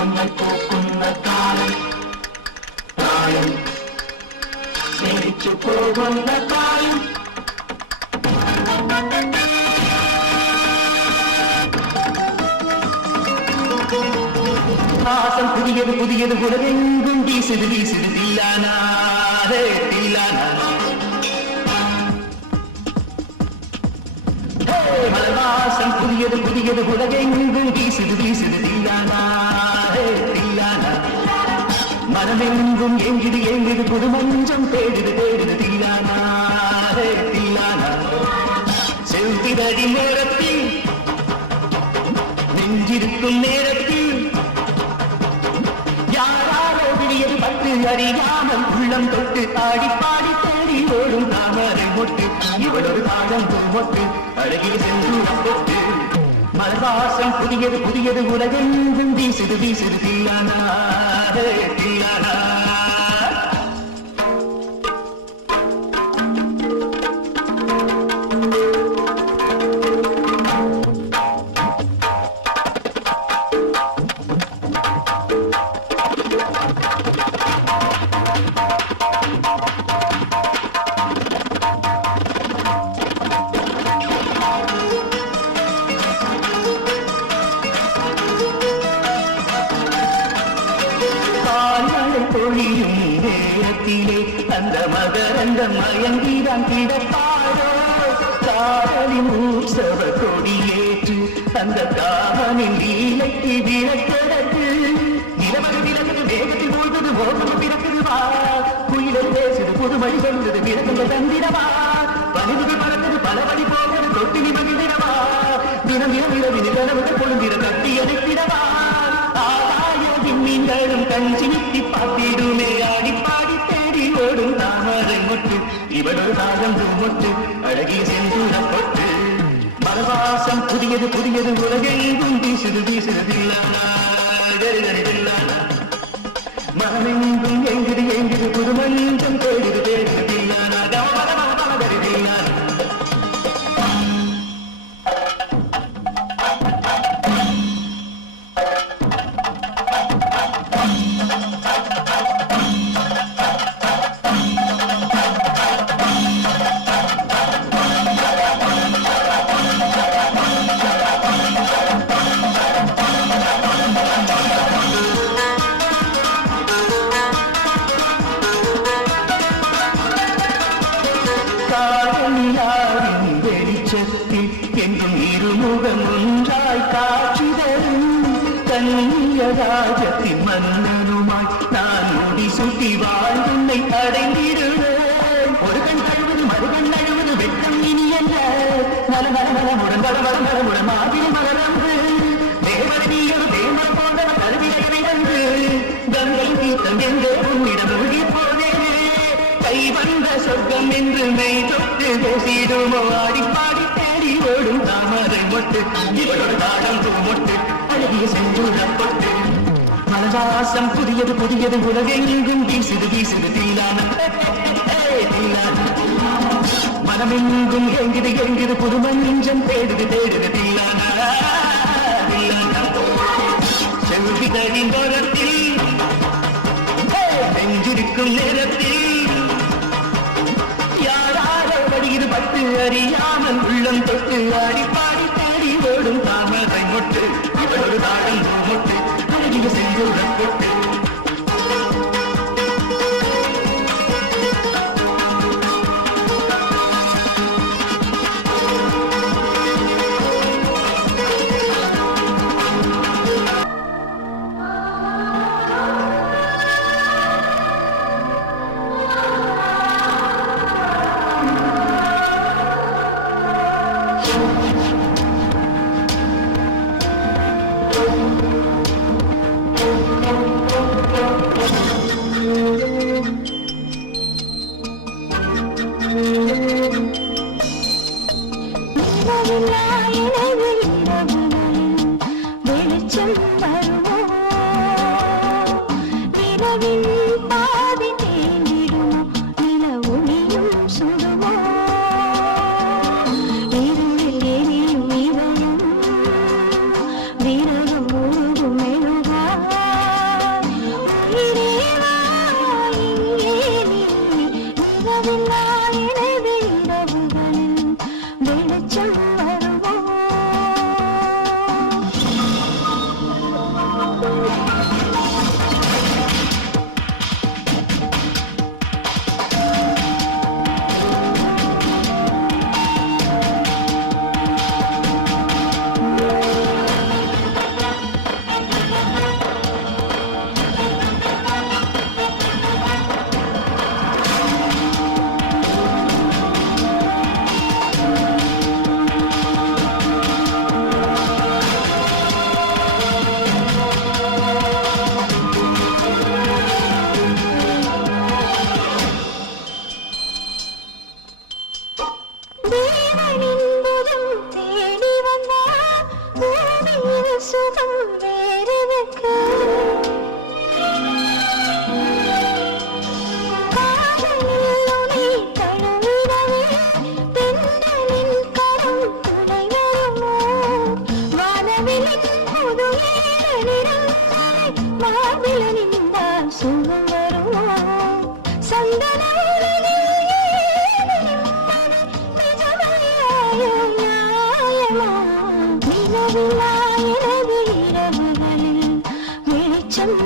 നമ്മെ പോക്കുന്ന കാലം പ്രായം സ്നേഹിച്ചു പോകുന്ന കാലം ஆசம் புதியது புதியது உலகெங்கும் வீசுது வீசுது தில்லானா தில்லானா மலவாசம் புதியது புதியது உலகெங்கும் வீசுது வீசுது தில்லானா தில்லானா மனமெங்கும் எங்குது எங்குது புது மஞ்சம் தேடுது தேடுது தில்லானா தில்லானா செல்திரடி நேரத்தில் நெஞ்சிருக்கும் நேரத்தில் பத்து அறியாமல் உள்ளம் தொட்டு ஆடி பாடி தேடி ஓடும் தாமரை மொட்டு இவளொரு தாழம் மொட்டு அழகிய செந்தூரம் தொட்டு மலவாசம் புதியது புதியது உலகெங்கும் வீசுது வீசுது தில்லானா தில்லானா பொழியும் நேரத்திலே அந்த மகரந்த மயங்கிதான் கிடப்பாரோ காதலின் உற்சவ கொடியேற்று அந்த காமனின் லீலைக்கு விளக்கிறது நிலமது விளக்குது வேகத்தில் மூழ்குது ஓகது பிறக்குது வா குயிலும் பேசுது புதுமொழி சொல்லுது விளக்குங்க தந்திரவா பணிவுகள் மறந்தது பல வழி போகிறது தொட்டினி மகிழ்ந்திடவா தினம் தினம் இரவின் கனவுகள் பொழுந்திர கட்டி அணைத்திடவா மீன்களும் கஞ்சி நித்தி பாத்திடுமே ஆடி பாடி தேடி ஓடும் தாமரை மொட்டு இவளொரு தாகம் மொட்டு அழகிய செந்தூரம் பொட்டு மலவாசம் புதியது புதியது உலகெங்கும் வீசுது வீசுது தில்லானா தில்லானா மனமெங்கும் எங்குது எங்குது புது மஞ்சம் தேடுது தேடுது தில்லானா தில்லானா வெளிச்சத்தில் என்றும் இருமுகம் ஒன்றாய் காட்சி தரும் கண்ணியராஜத்தின் மன்னனுமாய் நான் முடி சுட்டி வாழ்வுன்னை அடைந்திடுவேன் ஒரு கண் கழுவது மறுகண் அழுவது வெட்கம் இனி அல்ல நல நல நலமுடன் வளவளம் நலமுடன் மாதிரி மலரந்து தேவர நீ ஒரு தேவர போன்ற கருவியனை வந்து கங்கை தீர்த்தம் என்ற உன்னிடம் மூழ்கி போனேனே கை வந்த சொர்க்கம் என்று மெய் தொட்டு பேசிடுமோ ஆடி பாடி தேடி ஓடும் தாமரை மொட்டு இவளோட தாடம் மொட்டு அழகிய செந்தூரம் பொட்டு மலவாசம் புதியது புதியது உலகெங்கும் வீசுது வீசுது தில்லானா தில்லானா மனமெங்கும் எங்குது எங்குது புது மஞ்சம் தேடுது தேடுது தில்லானா தில்லானா செல்விதழின் தோரத்தில் நெஞ்சிருக்கும் நேரத்தில் இது பட்டு அறியாமல் உள்ளம் தொட்டு ஆடி பாடி தேடி ஓடும் தாமரை மொட்டு இவளொரு தாழம் மொட்டு அழகிய செந்தூரம் பொட்டு சுகம் வேறெதுக்கு காதலில் உனை தழுவிடவே தென்றலின் கரம் துணை வருமோ வானவிலின் புது ஏழு நிறங்களை மாவிலனின்றால் சுகம் வருமோ சந்தன உலகில் ஏழு நிம்மதி நிஜமறியாயோ நியாயமா நிலவில்லா எனது இரவுகளில் வெளிச்சம்